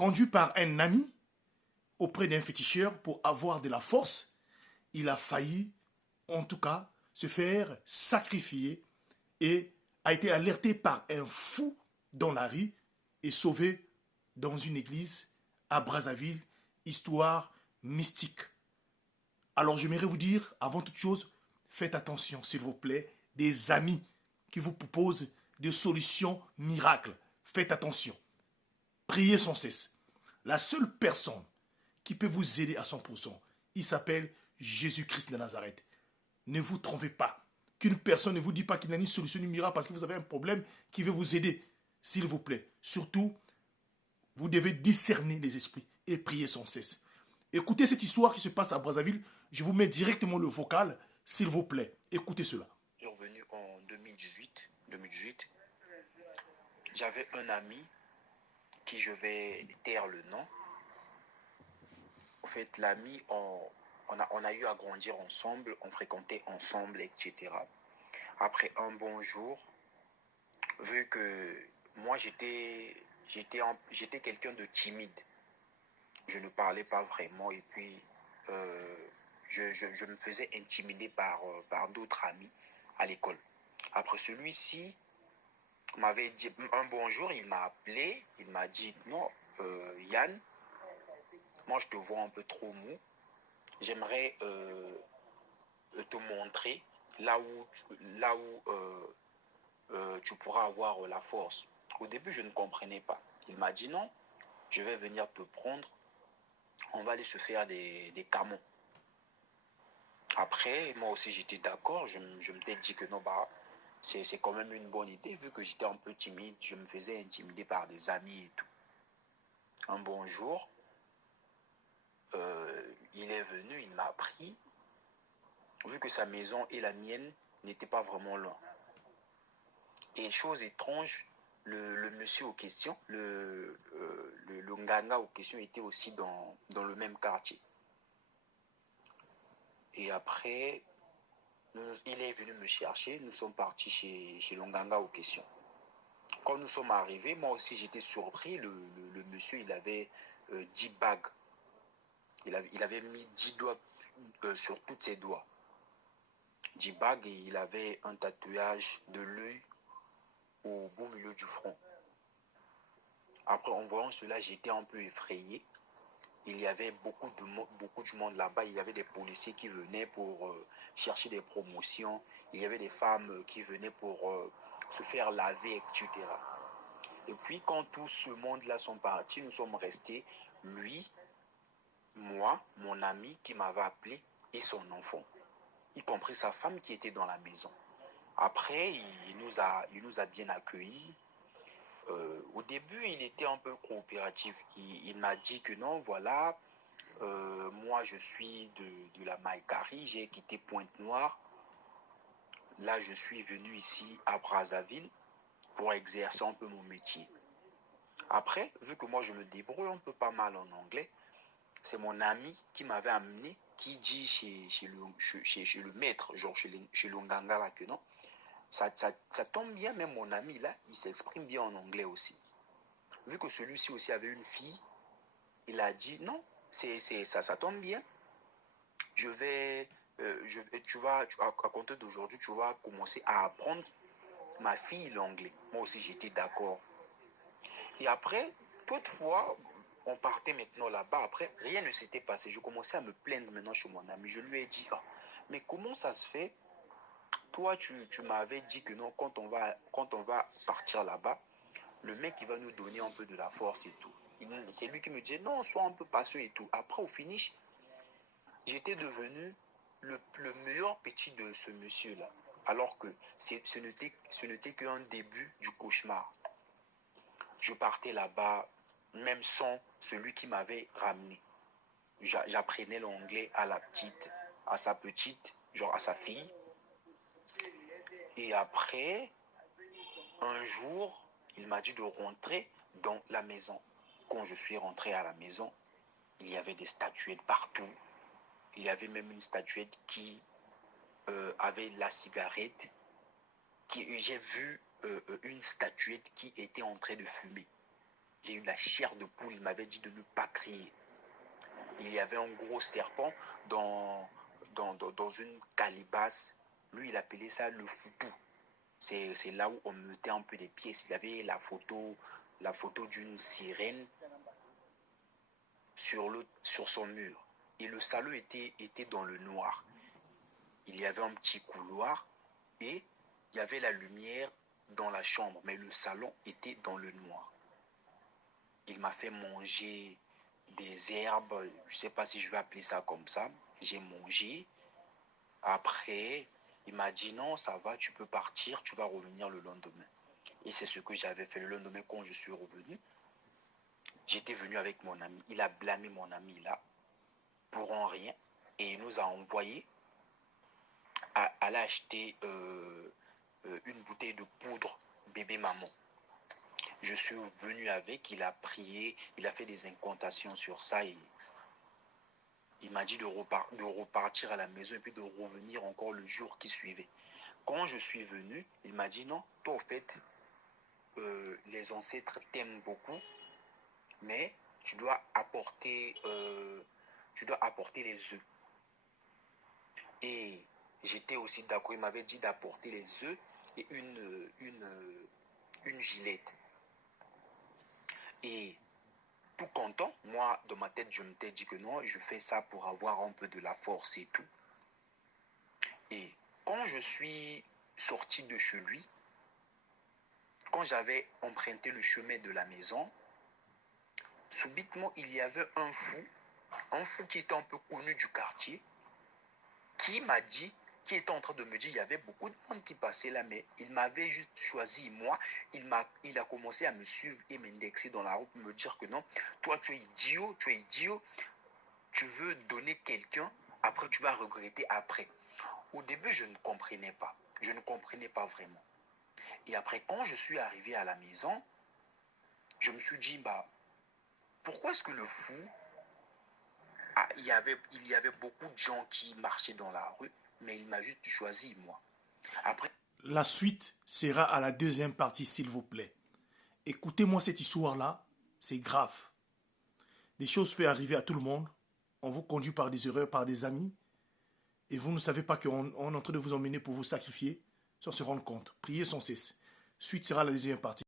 conduit par un ami auprès d'un féticheur pour avoir de la force, il a failli, en tout cas, se faire sacrifier et a été alerté par un fou dans la rue et sauvé dans une église à Brazzaville, histoire mystique. Alors j'aimerais vous dire, avant toute chose, faites attention, s'il vous plaît, des amis qui vous proposent des solutions miracles. Faites attention. Priez sans cesse. La seule personne qui peut vous aider à 100%, il s'appelle Jésus-Christ de Nazareth. Ne vous trompez pas. Qu'une personne ne vous dit pas qu'il n'a ni solution ni miracle parce que vous avez un problème qui veut vous aider. S'il vous plaît. Surtout, vous devez discerner les esprits et prier sans cesse. Écoutez cette histoire qui se passe à Brazzaville. Je vous mets directement le vocal, s'il vous plaît. Écoutez cela. Je suis revenu en 2018. J'avais un ami qui je vais taire le nom. En fait, l'ami, on a eu à grandir ensemble, on fréquentait ensemble, etc. Après un bon jour, vu que moi j'étais quelqu'un de timide, je ne parlais pas vraiment et puis je me faisais intimider par d'autres amis à l'école. Après celui-ci m'avait dit un bonjour, il m'a appelé, il m'a dit non, Yann, moi je te vois un peu trop mou, j'aimerais te montrer là où tu pourras avoir la force. Au début, je ne comprenais pas. Il m'a dit non, je vais venir te prendre, on va aller se faire des camons. Après, moi aussi j'étais d'accord, je m'étais dit que non, bah, c'est quand même une bonne idée, vu que j'étais un peu timide, je me faisais intimider par des amis et tout. Un bon jour, il est venu, il m'a pris, vu que sa maison et la mienne n'étaient pas vraiment loin. Et chose étrange, le monsieur aux questions, le Nganga aux questions était aussi dans le même quartier. Et après, il est venu me chercher, nous sommes partis chez le Nganga aux questions. Quand nous sommes arrivés, moi aussi j'étais surpris, le monsieur il avait 10 bagues. Il avait mis 10 doigts sur tous ses doigts. 10 bagues et il avait un tatouage de l'œil au beau milieu du front. Après, en voyant cela, j'étais un peu effrayé. Il y avait beaucoup de monde là-bas. Il y avait des policiers qui venaient pour chercher des promotions. Il y avait des femmes qui venaient pour se faire laver, etc. Et puis, quand tout ce monde-là sont partis, nous sommes restés, lui, moi, mon ami qui m'avait appelé et son enfant, y compris sa femme qui était dans la maison. Après, il nous a bien accueillis. Au début, il était un peu coopératif. Il m'a dit que non, voilà, moi je suis de la Maïkari, j'ai quitté Pointe-Noire. Là, je suis venu ici à Brazzaville pour exercer un peu mon métier. Après, vu que moi je me débrouille un peu pas mal en anglais, c'est mon ami qui m'avait amené, qui dit chez le maître, genre chez le Nganga là que non. Ça tombe bien, même mon ami là, il s'exprime bien en anglais aussi. Vu que celui-ci aussi avait une fille, il a dit non, ça tombe bien. À compter d'aujourd'hui, tu vas commencer à apprendre ma fille l'anglais. Moi aussi, j'étais d'accord. Et après, toutefois, on partait maintenant là-bas. Après, rien ne s'était passé. Je commençais à me plaindre maintenant chez mon ami. Je lui ai dit, ah, mais comment ça se fait? Toi, tu m'avais dit que non, quand on va partir là-bas, le mec, il va nous donner un peu de la force et tout. C'est lui qui me disait, non, sois un peu patient et tout. Après, au finish, j'étais devenu le meilleur petit de ce monsieur-là. Alors que ce n'était qu'un début du cauchemar. Je partais là-bas, même sans celui qui m'avait ramené. J'apprenais l'anglais à sa petite, genre à sa fille. Et après, un jour, il m'a dit de rentrer dans la maison. Quand je suis rentré à la maison, il y avait des statuettes partout. Il y avait même une statuette qui avait la cigarette. J'ai vu une statuette qui était en train de fumer. J'ai eu la chair de poule. Il m'avait dit de ne pas crier. Il y avait un gros serpent dans une calebasse. Lui, il appelait ça le foupou. C'est là où on mettait un peu des pièces. Il y avait la photo d'une sirène sur son mur. Et le salon était dans le noir. Il y avait un petit couloir et il y avait la lumière dans la chambre, mais le salon était dans le noir. Il m'a fait manger des herbes, je ne sais pas si je vais appeler ça comme ça. J'ai mangé. Après, il m'a dit non, ça va, tu peux partir, tu vas revenir le lendemain. Et c'est ce que j'avais fait le lendemain quand je suis revenu. J'étais venu avec mon ami. Il a blâmé mon ami là pour un rien et il nous a envoyé à aller acheter une bouteille de poudre bébé maman. Je suis venu avec, il a prié, il a fait des incantations sur ça et il m'a dit de repartir à la maison et puis de revenir encore le jour qui suivait. Quand je suis venu, il m'a dit non, toi au fait, les ancêtres t'aiment beaucoup, mais tu dois apporter les œufs. Et j'étais aussi d'accord, il m'avait dit d'apporter les œufs et une gilette. Et tout content, moi, dans ma tête, je m'étais dit que non, je fais ça pour avoir un peu de la force et tout. Et quand je suis sorti de chez lui, quand j'avais emprunté le chemin de la maison, subitement, il y avait un fou qui était un peu connu du quartier, qui était en train de me dire, il y avait beaucoup de monde qui passait là, mais il m'avait juste choisi, moi, il a commencé à me suivre et m'indexer dans la route, me dire que non, toi tu es idiot, tu veux donner quelqu'un, après tu vas regretter après. Au début, je ne comprenais pas vraiment. Et après, quand je suis arrivé à la maison, je me suis dit, pourquoi est-ce que le fou, il y avait beaucoup de gens qui marchaient dans la rue, mais il m'a juste choisi, moi. Après, La suite sera à la deuxième partie, s'il vous plaît. Écoutez-moi cette histoire-là, c'est grave. Des choses peuvent arriver à tout le monde. On vous conduit par des erreurs, par des amis. Et vous ne savez pas qu'on est en train de vous emmener pour vous sacrifier sans se rendre compte. Priez sans cesse. Suite sera la deuxième partie.